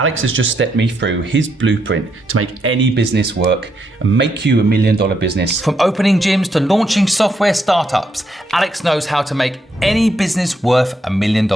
Alex has just stepped me through his blueprint to make any business work and make you $1 million business. From opening gyms to launching software startups, Alex knows how to make any business worth $1 million.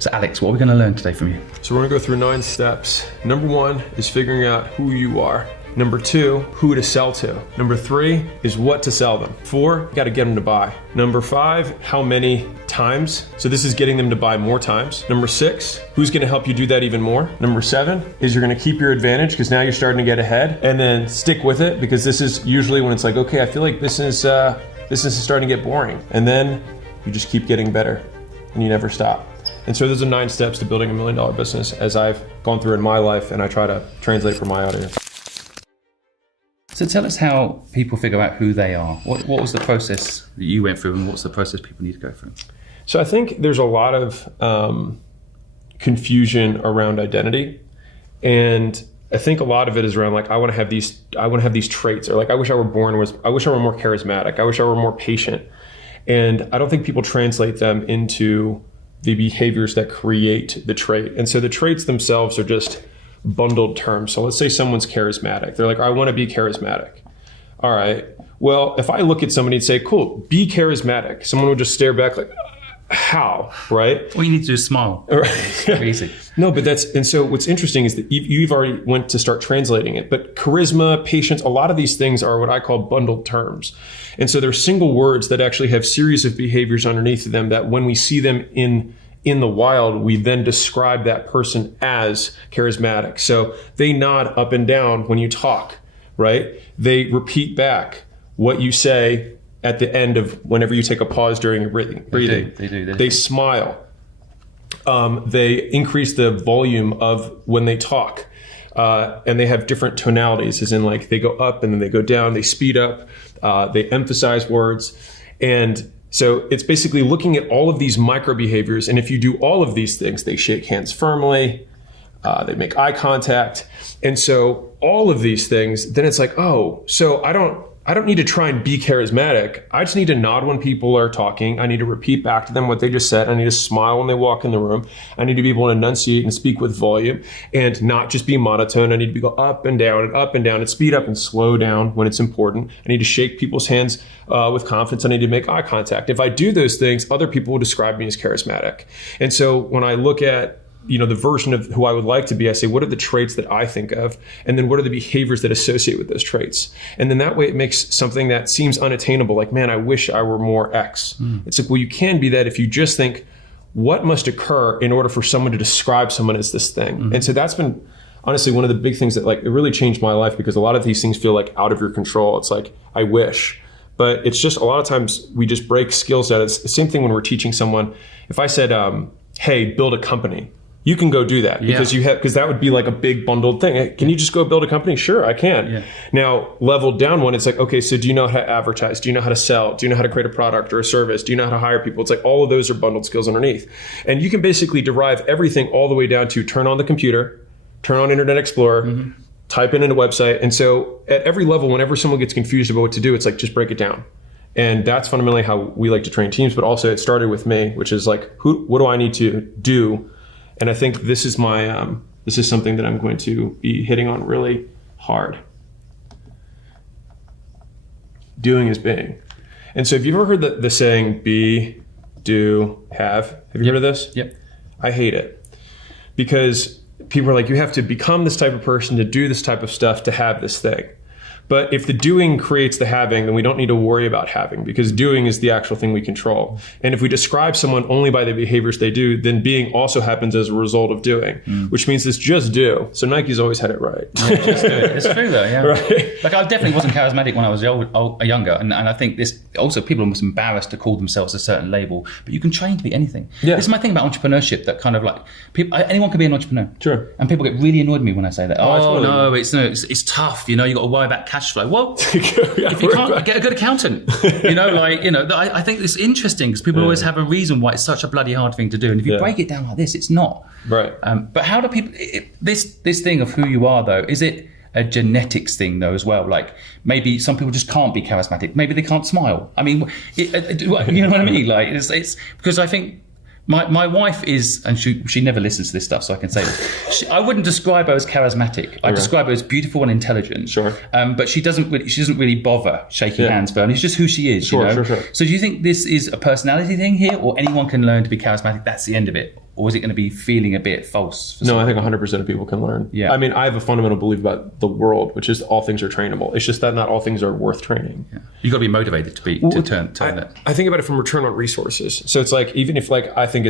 So Alex, what are we going to learn today from you? So we're going to go through 9 steps. Number 1 is figuring out who you are. Number 2, who to sell to. Number 3 is what to sell them. 4, you got to get them to buy. Number 5, how many times. So this is getting them to buy more times. Number 6, who's going to help you do that even more. Number 7 is you're going to keep your advantage because now you're starting to get ahead, and then stick with it because this is usually when it's like, okay, I feel like business is starting to get boring. And then you just keep getting better and you never stop. And so those are 9 steps to building $1 million business as I've gone through in my life, and I try to translate for my audience. So tell us how people figure out who they are. What was the process that you went through, and what's the process people need to go through? So I think there's a lot of confusion around identity, and I think a lot of it is around like I want to have these traits, or like I wish I were more charismatic. I wish I were more patient, and I don't think people translate them into the behaviors that create the trait. And so the traits themselves are just bundled terms. So let's say someone's charismatic. They're like, I want to be charismatic. All right. Well, if I look at somebody and say, cool, be charismatic, someone would just stare back like, how, right? All you need to do is smile. Right. Very easy. No, but and so what's interesting is that you've already went to start translating it, but charisma, patience, a lot of these things are what I call bundled terms. And so they're single words that actually have series of behaviors underneath of them that when we see them in the wild, we then describe that person as charismatic. So they nod up and down when you talk, right? They repeat back what you say at the end of whenever you take a pause during your breathing. They do. They smile. They increase the volume of when they talk. And they have different tonalities, as in like they go up and then they go down, they speed up, they emphasize words. And so it's basically looking at all of these micro behaviors. And if you do all of these things, they shake hands firmly, they make eye contact. And so all of these things, then it's like, oh, so I don't need to try and be charismatic. I just need to nod when people are talking. I need to repeat back to them what they just said. I need to smile when they walk in the room. I need to be able to enunciate and speak with volume and not just be monotone. I need to go up and down and speed up and slow down when it's important. I need to shake people's hands with confidence. I need to make eye contact. If I do those things, other people will describe me as charismatic. And so when I look at the version of who I would like to be, I say, what are the traits that I think of? And then what are the behaviors that associate with those traits? And then that way it makes something that seems unattainable, like, man, I wish I were more X. It's like, well, you can be that if you just think, what must occur in order for someone to describe someone as this thing? And so that's been honestly one of the big things that like, it really changed my life, because a lot of these things feel like out of your control. It's like, I wish. But it's just a lot of times we just break skills out. It's the same thing when we're teaching someone. If I said, hey, build a company, you can go do that because that would be like a big bundled thing. Hey, can you just go build a company? Sure, I can. Yeah. Now, leveled down one, it's like, okay, so do you know how to advertise? Do you know how to sell? Do you know how to create a product or a service? Do you know how to hire people? It's like all of those are bundled skills underneath. And you can basically derive everything all the way down to turn on the computer, turn on Internet Explorer, type in a website. And so at every level, whenever someone gets confused about what to do, it's like, just break it down. And that's fundamentally how we like to train teams. But also it started with me, which is like, what do I need to do? And I think this is something that I'm going to be hitting on really hard. Doing is being. And so have you ever heard the saying, be, do, have? Have you heard of this? Yep. I hate it. Because people are like, you have to become this type of person to do this type of stuff to have this thing. But if the doing creates the having, then we don't need to worry about having, because doing is the actual thing we control. And if we describe someone only by the behaviors they do, then being also happens as a result of doing, which means it's just do. So Nike's always had it right. Yeah, just do it. It's true though, yeah. Right? Like I definitely wasn't charismatic when I was younger. And I think this, also people are almost embarrassed to call themselves a certain label, but you can train to be anything. Yeah. This is my thing about entrepreneurship, that kind of like, anyone can be an entrepreneur. Sure. And people get really annoyed with me when I say that. Oh, it's tough. You got to worry about cash flow. Well, if you can't, get a good accountant. I think it's interesting because people always have a reason why it's such a bloody hard thing to do. And if you break it down like this, it's not. Right. But how do people, this thing of who you are though, is it a genetics thing though as well? Like maybe some people just can't be charismatic. Maybe they can't smile. I mean, you know what I mean? Like it's because I think My wife is, and she never listens to this stuff, so I can say this. I wouldn't describe her as charismatic. I describe her as beautiful and intelligent. Sure. But she doesn't really bother shaking hands for her. And it's just who she is. Sure, you know? sure. So do you think this is a personality thing here, or anyone can learn to be charismatic? That's the end of it. Or is it going to be feeling a bit false? No, I think 100% of people can learn. Yeah. I mean, I have a fundamental belief about the world, which is all things are trainable. It's just that not all things are worth training. Yeah. You've got to be motivated to turn that. I think about it from return on resources. So it's like, even if like, I think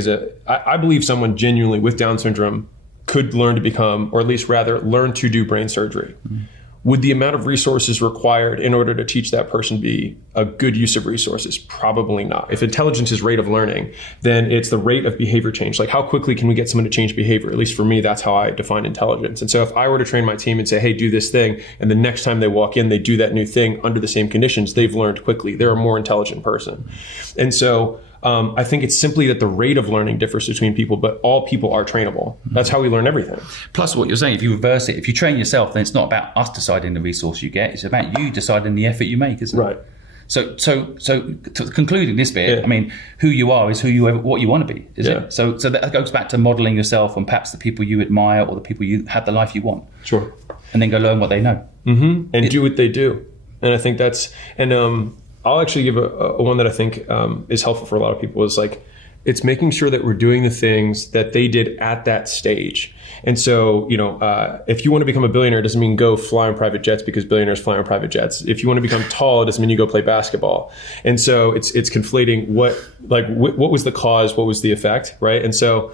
I believe someone genuinely with Down syndrome could learn to become, or at least rather learn to do brain surgery. Mm-hmm. Would the amount of resources required in order to teach that person be a good use of resources? Probably not. If intelligence is rate of learning, then it's the rate of behavior change. Like how quickly can we get someone to change behavior? At least for me, that's how I define intelligence. And so if I were to train my team and say, hey, do this thing, and the next time they walk in, they do that new thing under the same conditions, they've learned quickly. They're a more intelligent person. And so I think it's simply that the rate of learning differs between people, but all people are trainable. That's how we learn everything. Plus what you're saying, if you reverse it, if you train yourself, then it's not about us deciding the resource you get. It's about you deciding the effort you make, isn't it? Right. So concluding this bit, I mean, who you are is what you want to be, is it? So that goes back to modeling yourself and perhaps the people you admire or the people you have the life you want. Sure. And then go learn what they know. Mm-hmm. And do what they do. And I think that's, I'll actually give a one that I think is helpful for a lot of people is like, it's making sure that we're doing the things that they did at that stage. And so, if you want to become a billionaire, it doesn't mean go fly on private jets because billionaires fly on private jets. If you want to become tall, it doesn't mean you go play basketball. And so it's conflating what was the cause, what was the effect, right? And so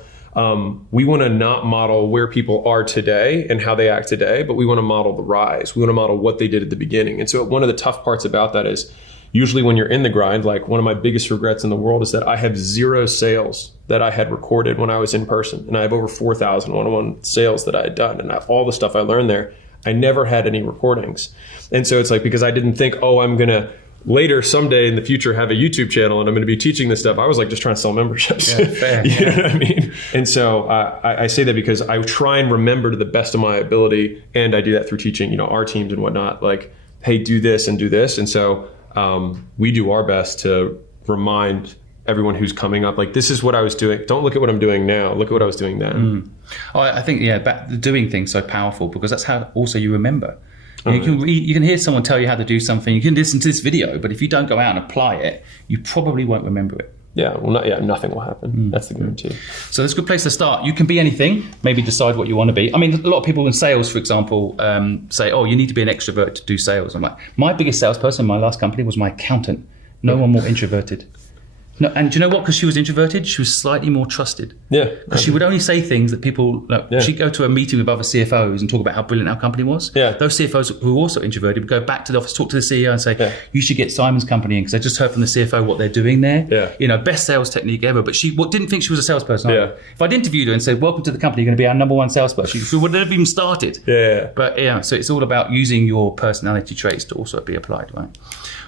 we want to not model where people are today and how they act today, but we want to model the rise. We want to model what they did at the beginning. And so one of the tough parts about that is, usually when you're in the grind, like one of my biggest regrets in the world is that I have 0 sales that I had recorded when I was in person. And I have over 4,000 one-on-one sales that I had done. And all the stuff I learned there, I never had any recordings. And so it's like, because I didn't think, I'm going to later someday in the future have a YouTube channel and I'm going to be teaching this stuff. I was like just trying to sell memberships. Yeah, fair, you know what I mean? And so I say that because I try and remember to the best of my ability. And I do that through teaching, our teams and whatnot, like, hey, do this and do this. And so we do our best to remind everyone who's coming up, like, this is what I was doing. Don't look at what I'm doing now. Look at what I was doing then. I think, the doing things so powerful because that's how also you remember. You can hear someone tell you how to do something. You can listen to this video, but if you don't go out and apply it, you probably won't remember it. Yeah, nothing will happen. That's the guarantee. So that's a good place to start. You can be anything. Maybe decide what you want to be. I mean, a lot of people in sales, for example, say, you need to be an extrovert to do sales. I'm like, my biggest salesperson in my last company was my accountant. No one more introverted. No, and do you know what? Because she was introverted, she was slightly more trusted. Yeah. Because she would only say things that people, she'd go to a meeting with other CFOs and talk about how brilliant our company was. Yeah. Those CFOs who were also introverted would go back to the office, talk to the CEO and say, you should get Simon's company in because I just heard from the CFO what they're doing there. Yeah. Best sales technique ever. But she didn't think she was a salesperson. Yeah. If I'd interviewed her and said, welcome to the company, you're going to be our number one salesperson, she would never even started. Yeah. But so it's all about using your personality traits to also be applied, right?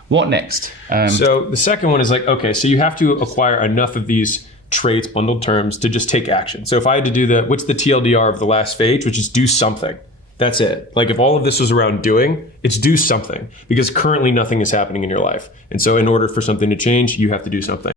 What next? So the second one is like, okay, so you have to acquire enough of these traits, bundled terms, to just take action. So if I had to do what's the TLDR of the last page, which is do something. That's it. Like if all of this was around doing, it's do something because currently nothing is happening in your life. And so in order for something to change, you have to do something.